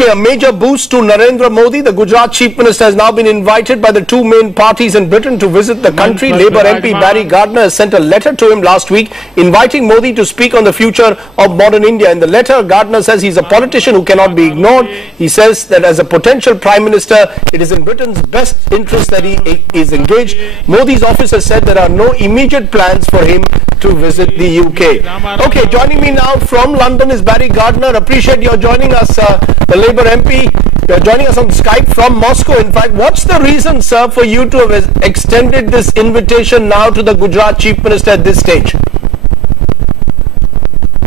Okay, a major boost to Narendra Modi. The Gujarat Chief Minister has now been invited by the two main parties in Britain to visit the country. Labour MP Barry Gardiner has sent a letter to him last week inviting Modi to speak on the future of modern India. In the letter, Gardiner says he's a politician who cannot be ignored. He says that as a potential Prime Minister, it is in Britain's best interest that he is engaged. Modi's office has said there are no immediate plans for him to visit the UK. Okay, joining me now from London is Barry Gardiner. Appreciate your joining us, the Labour MP. You're joining us on Skype from Moscow. In fact, what's the reason, sir, for you to have extended this invitation now to the Gujarat Chief Minister at this stage?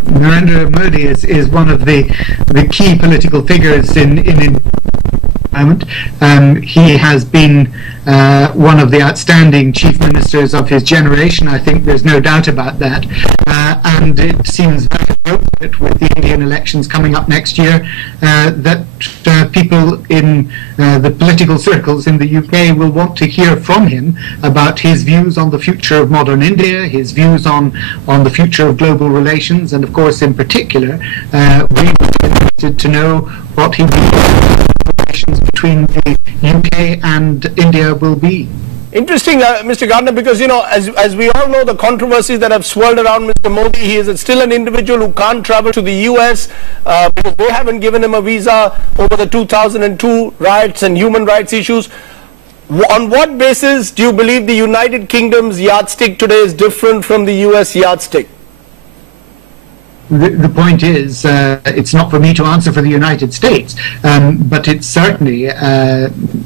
Narendra Modi is one of the key political figures in moment. He has been one of the outstanding chief ministers of his generation. I think there's no doubt about that. And it seems very appropriate with the Indian elections coming up next year that people in the political circles in the UK will want to hear from him about his views on the future of modern India, his views on the future of global relations, and of course in particular we would be interested to know what he believes relations between the UK and India will be. Interesting, Mr. Gardiner, because, you know, as we all know, the controversies that have swirled around Mr. Modi, he is still an individual who can't travel to the US because they haven't given him a visa over the 2002 riots and human rights issues. On what basis do you believe the United Kingdom's yardstick today is different from the US yardstick? The point is, it's not for me to answer for the United States, but it's certainly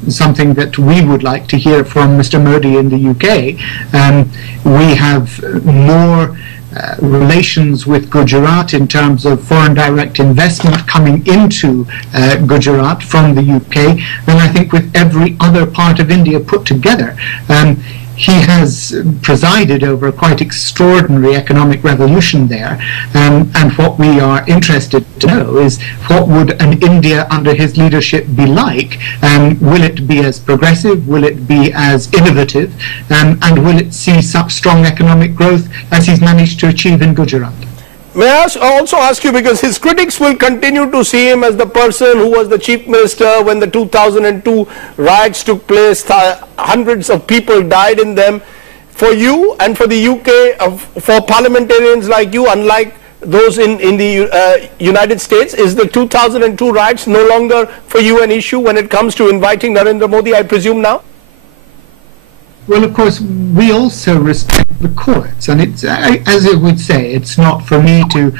something that we would like to hear from Mr. Modi in the UK. We have more relations with Gujarat in terms of foreign direct investment coming into Gujarat from the UK than I think with every other part of India put together. He has presided over a quite extraordinary economic revolution there, and what we are interested to know is what would an India under his leadership be like? Will it be as progressive? Will it be as innovative? And will it see such strong economic growth as he's managed to achieve in Gujarat? May I also ask you, because his critics will continue to see him as the person who was the chief minister when the 2002 riots took place, hundreds of people died in them. For you and for the UK, for parliamentarians like you, unlike those in the United States, is the 2002 riots no longer for you an issue when it comes to inviting Narendra Modi, I presume now? Well, of course, we also respect the courts, and it's, as I would say, it's not for me to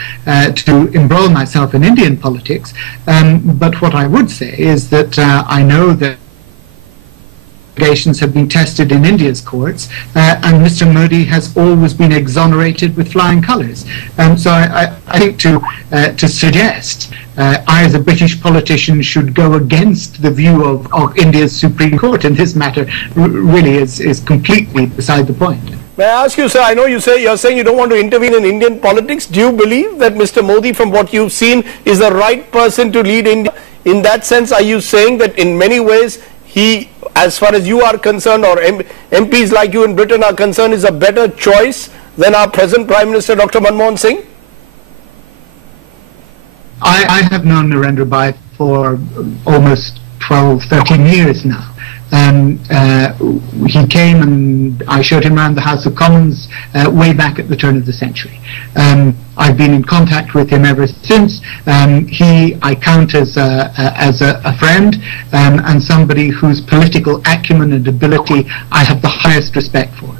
embroil myself in Indian politics, but what I would say is that I know that allegations have been tested in India's courts, and Mr. Modi has always been exonerated with flying colours. So I think to suggest I, as a British politician, should go against the view of India's Supreme Court in this matter really is completely beside the point. May I ask you, sir, I know you're saying you don't want to intervene in Indian politics. Do you believe that Mr. Modi, from what you've seen, is the right person to lead India? In that sense, are you saying that in many ways he, as far as you are concerned, or MPs like you in Britain are concerned, is a better choice than our present Prime Minister, Dr. Manmohan Singh? I have known Narendra Bhai for almost 12, 13 years now. He came and I showed him around the House of Commons way back at the turn of the century. I've been in contact with him ever since. I count as a friend and somebody whose political acumen and ability I have the highest respect for.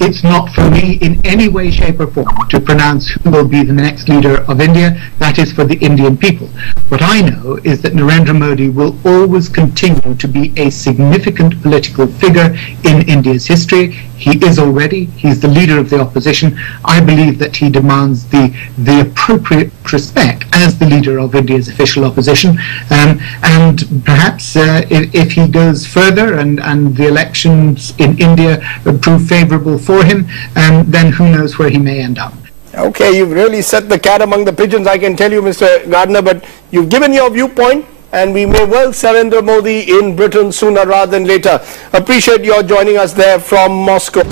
It's not for me in any way, shape or form to pronounce who will be the next leader of India. That is for the Indian people. What I know is that Narendra Modi will always continue to be a significant political figure in India's history. He is already. He's the leader of the opposition. I believe that he demands the appropriate respect as the leader of India's official opposition. And perhaps if he goes further and the elections in India prove favourable for him, then who knows where he may end up. Okay, you've really set the cat among the pigeons, I can tell you, Mr. Gardiner, but you've given your viewpoint, and we may well see Narendra Modi in Britain sooner rather than later. Appreciate your joining us there from Moscow.